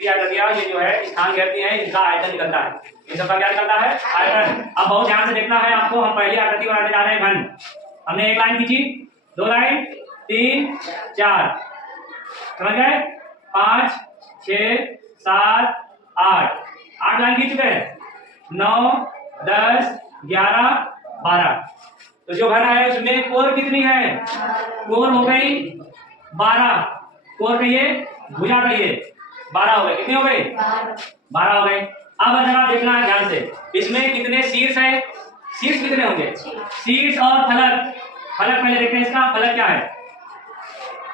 ये जो है स्थान घेरती है, इनका आयतन निकलता है। इन सबका क्या निकलता है? आयतन। अब बहुत ध्यान से देखना है आपको। हम पहली आकृति बनाने जा रहे हैं घन। हमने एक लाइन खींची, दो लाइन, 3, 4, समझ गए? 5, 6, 7, 8 लाइन खींच चुके हैं। 9, 10, 11, 12। तो जो घन है उसमें कोण कितनी है? कोण हो गई 12। कोण कहिए, भुजा कहिए, 12 हो गए। कितने हो गए? 12 हो गए। अब जरा देखना है ध्यान से, इसमें कितने शीर्ष है? शीर्ष कितने होंगे? शीर्ष और फलक। फलक पहले देखते हैं, इसका फलक क्या है।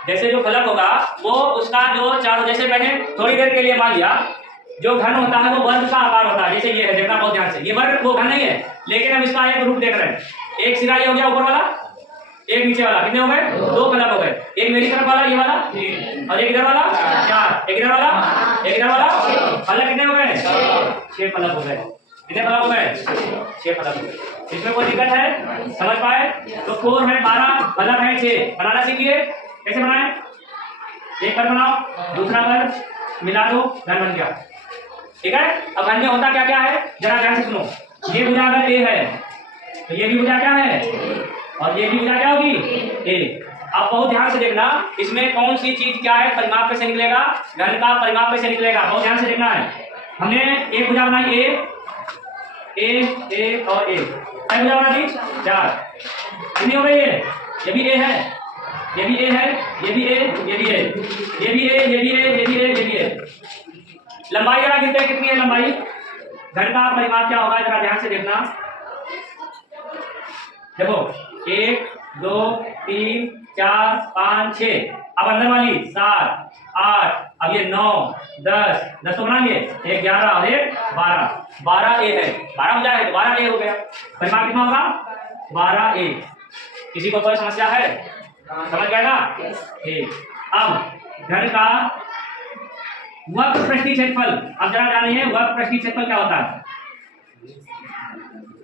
जैसे जो फलक होगा वो उसका जो चारों, जैसे मैंने थोड़ी देर के लिए मान लिया जो घन होता है वो वर्ग का आकार होता है। जैसे ये है, देखना बहुत ध्यान से, ये वर्ग वो घन नहीं है, लेकिन हम इसका एक रूप देख रहे हैं। एक सिरा ये हो गया ऊपर वाला, एक नीचे वाला। कितने हो गए? 2 फलक हो गए। एक मेरी तरफ वाला ये वाला, और एक इधर वाला 4, एक इधर वाला, एक इधर वाला। फलक कितने हो गए? 6 फलक हो गए। कितने फलक हो गए? 6 फलक हो गए। इसमें कोई दिक्कत है? समझ पाए? तो कोण है 12, फलक है 6। बनाना सीखिए। कैसे बनाए? एक पर बनाओ, दूसरा पर मिला दो, घन बन गया। ठीक है? अब घन में होता क्या क्या है जरा ध्यान से सुनो। ये भुजा अगर ए है तो ये भी भुजा क्या है, और ये भी भुजा क्या होगी? ए। अब बहुत ध्यान से देखना, इसमें कौन सी चीज क्या है परिमाप पे से निकलेगा? घन का परिमाप पे से निकलेगा। बहुत ध्यान से देखना है। हमने एक भुजा बनाई ए और ए। क्या भुजा बना दी? 4। कितनी हो गई? ये भी ए है, ये भी ए है, ये भी ए, ये भी ए, ये भी ए, ये भी ए, ये भी ए, ये भी ए। लंबाई जरा गिनते हैं, कितनी है लंबाई? घन का परिमाप क्या होगा जरा ध्यान से देखना। देखो 1, 2, 3, 4, 5, 6। अब अंदर वाली 7, 8, अब ये 9, 10 तो बना लिए। 1 11 और 1 12। 12 ए है, 12 भुजा है तो 12 ए हो गया। परिमाप कितना होगा? 12 ए। किसी को कोई समस्या है? समझ गए ना? ठीक। अब घन का वक्र पृष्ठीय क्षेत्रफल अब जरा जानिए। वक्र पृष्ठीय क्षेत्रफल क्या होता है?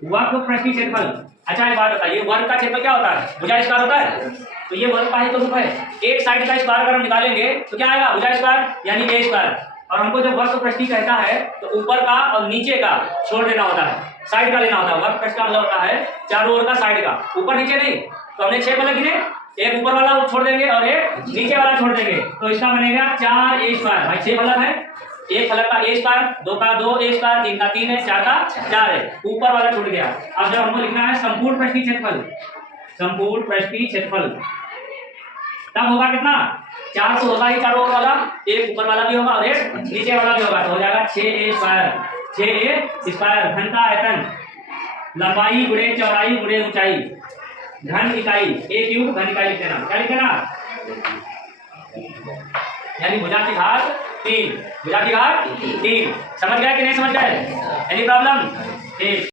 वक्र पृष्ठीय क्षेत्रफल। अच्छा एक बात बताइए, वर्ग का क्षेत्रफल क्या होता है? भुजा स्क्वायर होता है। तो ये वर्ग का ही तो रूप है। एक साइड का स्क्वायर अगर हम निकालेंगे तो क्या आएगा? भुजा स्क्वायर यानी ए स्क्वायर। और हमको जब वक्र पृष्ठीय कहता है तो ऊपर का और नीचे का छोड़ देना होता है, साइड का लेना होता है। वक्र पृष्ठ का मतलब होता है चारों ओर का, साइड का, ऊपर नीचे नहीं। तो हमने 6 फलक गिने, एक ऊपर वाला छोड़ देंगे और एक नीचे वाला छोड़ देंगे, तो इसका बनेगा 4 ए स्क्वायर। भाई 6 फलक है, एक फलक का ए स्क्वायर, 2 का 2 ए स्क्वायर, 3 का 3 है, 4 का 4 है। ऊपर वाला छूट गया। अब जब हमको लिखना है संपूर्ण पृष्ठीय क्षेत्रफल, संपूर्ण पृष्ठीय क्षेत्रफल, तब होगा कितना? 4 तो होगा ही चारों ओर वाला, एक ऊपर वाला भी होगा और एक नीचे वाला भी होगा, तो हो जाएगा 6 ए स्क्वायर। 6 ए स्क्वायर। घन का आयतन लंबाई गुणे चौड़ाई गुणे ऊंचाई, घन इकाई ए क्यूब, घन इकाई लिख देना। क्या लिख देना? यानी भुजा की घात 3। भुजा की घात 3। समझ गए कि नहीं समझ गए? Any problem? ठीक।